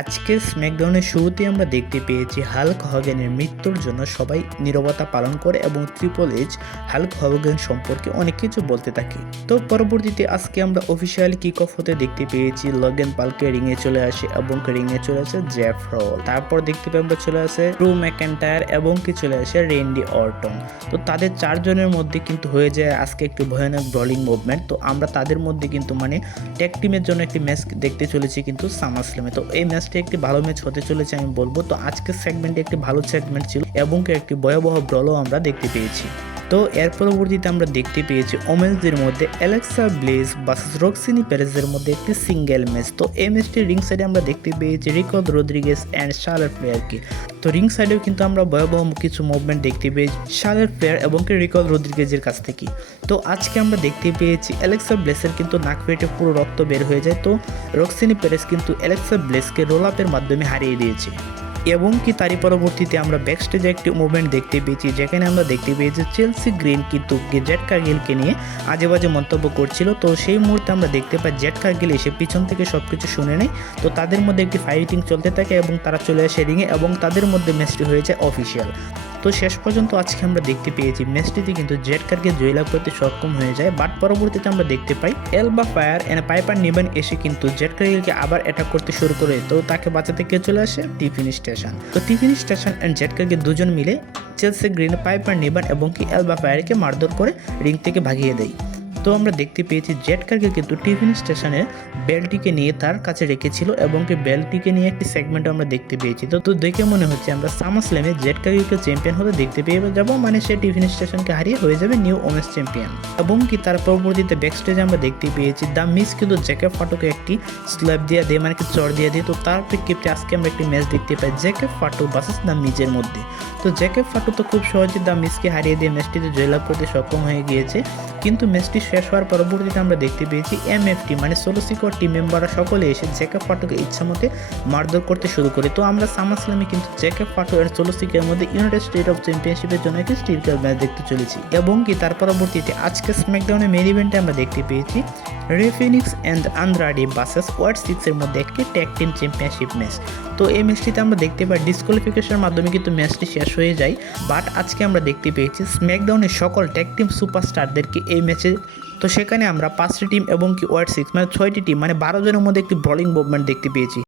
আজকে স্ম্যাকডাউনের শুরুতে আমরা দেখতে পেয়েছি হাল্ক হগানের মৃত্যুর জন্য সবাই নীরবতা পালন করে এবং ট্রিপল এইচ হাল্ক হগান সম্পর্কে অনেক কিছু বলতে থাকে। তো পরবর্তীতে আজকে আমরা অফিসিয়ালি কিক অফ হতে দেখতে পেয়েছি লোগান পলকে রিংয়ে চলে আসে এবং রিংয়ে চলে আসে জেফ রল। তারপর দেখতে পাই আমরা চলে আসে ড্রু ম্যাকইন্টায়ার এবং চলে আসে রেন্ডি অর্টন। তো তাদের চারজনের মধ্যে কিন্তু হয়ে যায় আজকে একটি ভয়ানক ব্রলিং মুভমেন্ট। তো আমরা তাদের মধ্যে কিন্তু ট্যাগ টিমের জন্য একটি ম্যাচ দেখতে চলেছি কিন্তু সামারস্ল্যামে। তো এই ম্যাচটি একটি ভালো ম্যাচ হতে চলেছে আমি বলবো। তো আজকের সেগমেন্টে একটি ভালো সেগমেন্ট ছিল এবং একটি ভয়াবহ ব্রলও আমরা দেখতে পেয়েছি। তো এর পরবর্তীতে আমরা দেখতে পেয়েছি ওমেন্সদের মধ্যে অ্যালেক্সা ব্লেজ ভার্সেস রক্সিনি পেরেজের মধ্যে একটি সিঙ্গেল ম্যাচ। তো এই ম্যাচটি রিং সাইডে আমরা দেখতে পেয়েছি রিকো রদ্রিগেজ অ্যান্ড শার্লট ফ্লেয়ারকে। তো রিং সাইডেও কিন্তু আমরা ভয়াবহ কিছু মুভমেন্ট দেখতে পেয়েছি শার্লট ফ্লেয়ার এবং রিকো রদ্রিগেজের কাছ থেকে। তো আজকে আমরা দেখতে পেয়েছি অ্যালেক্সা ব্লেসের কিন্তু নাক ফেটে পুরো রক্ত বের হয়ে যায়। তো রক্সিনি পেরেজ কিন্তু অ্যালেক্সা ব্লেসকে রোল আপের মাধ্যমে হারিয়ে দিয়েছে এবং তারই পরবর্তীতে আমরা ব্যাকস্টেজে একটি মুভমেন্ট দেখতে পেয়েছি যেখানে আমরা দেখতে পেয়েছি চেলসি গ্রিন কিন্তু জেড কার্গিলকে নিয়ে আজে বাজে মন্তব্য করছিল। তো সেই মুহূর্তে আমরা দেখতে পাই জেড কার্গিল এসে পিছন থেকে সবকিছু শুনে নেয়। তো তাদের মধ্যে একটি ফাইটিং চলতে থাকে এবং তারা চলে আসে রিংয়ে এবং তাদের মধ্যে ম্যাচটি হয়ে যায় অফিসিয়াল। তো শেষ পর্যন্ত আজকে আমরা দেখতে পেয়েছি ম্যাচটিতে কিন্তু জেড কার্গিল জয়লাভ করতে সক্ষম হয়ে যায়। বাট পরবর্তীতে আমরা দেখতে পাই এলবা ফায়ার এন্ড পাইপার নিবেন এসে কিন্তু জেড কার্গিলকে আবার অ্যাটাক করতে শুরু করে। তো তাকে বাঁচাতে কে চলে আসে টিফিন স্টেশন। তো টিফিন স্টেশন এন্ড জেড কার্গিল দুজন মিলে চেলসি গ্রিন পাইপার নিবেন এবং এলবা ফায়ারকে মারধর করে রিং থেকে ভাগিয়ে দেয়। তো আমরা দেখতে পেয়েছি জেড কার্গিল কিন্তু টিফিন স্টেশনে বেলটিকে নিয়ে তার কাছে রেখেছিল এবং বেলটিকে নিয়ে একটি সেগমেন্ট আমরা দেখতে পেয়েছি। তো দেখে মনে হচ্ছে আমরা সামারস্ল্যামে জেড কার্গিলকে চ্যাম্পিয়ন হতে দেখতে পেয়ে যাবো, সে টিফিন স্টেশনকে হারিয়ে হয়ে যাবে নিউ ওমেন্স চ্যাম্পিয়ন। এবং তার পরবর্তীতে ব্যাকস্টেজে আমরা দেখতে পেয়েছি দ্য মিস কিন্তু জ্যাকেব ফাটুকে একটি স্ল্যাব দিয়ে দিয়ে চড় দিয়ে দিয়ে। তো তার প্রেক্ষিপ্তে আজকে আমরা একটি ম্যাচ দেখতে পাই জ্যাকেব ফাটু ভার্সেস দ্য মিজের মধ্যে। তো জ্যাকেব ফাটু তো খুব সহজে দ্য মিসকে হারিয়ে দিয়ে ম্যাচটিতে জয়লাভ করতে সক্ষম হয়ে গিয়েছে, কিন্তু ম্যাচটি শেষ হওয়ার পরবর্তীতে আমরা দেখতে পেয়েছি এমএফটি সোলো সিকোয়ার টিম মেম্বাররা সকলে এসে জ্যাকেব ফাটুকে ইচ্ছামতে মারধর করতে শুরু করে। তো আমরা সামারস্ল্যামে কিন্তু জ্যাকেব ফাটু এর সোলো সিকোয়ার মধ্যে ইউনাইটেড স্টেট অফ চ্যাম্পিয়নশিপের জন্য একটি স্টিল কাপ ম্যাচ দেখতে চলেছি। এবং তার পরবর্তীতে আজকে স্ম্যাকডাউনের মেইন ইভেন্টে আমরা দেখতে পেয়েছি রে ফিনিক্স অ্যান্ড আন্দ্রাডি ভার্সেস ওয়ার্ড 6 এর মধ্যে একটি ট্যাগ টিম চ্যাম্পিয়নশিপ ম্যাচ। তো এই ম্যাচটিতে আমরা দেখতে পাই ডিসকোয়ালিফিকেশনের মাধ্যমে কিন্তু ম্যাচটি শেষ হয়ে যায়। বাট আজকে আমরা দেখতে পেয়েছি স্ম্যাকডাউনের সকল ট্যাগ টিম সুপারস্টারদেরকে এই ম্যাচে। তো সেখানে আমরা 5টি টিম এবং ওয়ার্ড 6 6টি টিম 12 জনের মধ্যে একটি বোলিং মুভমেন্ট দেখতে পেয়েছি।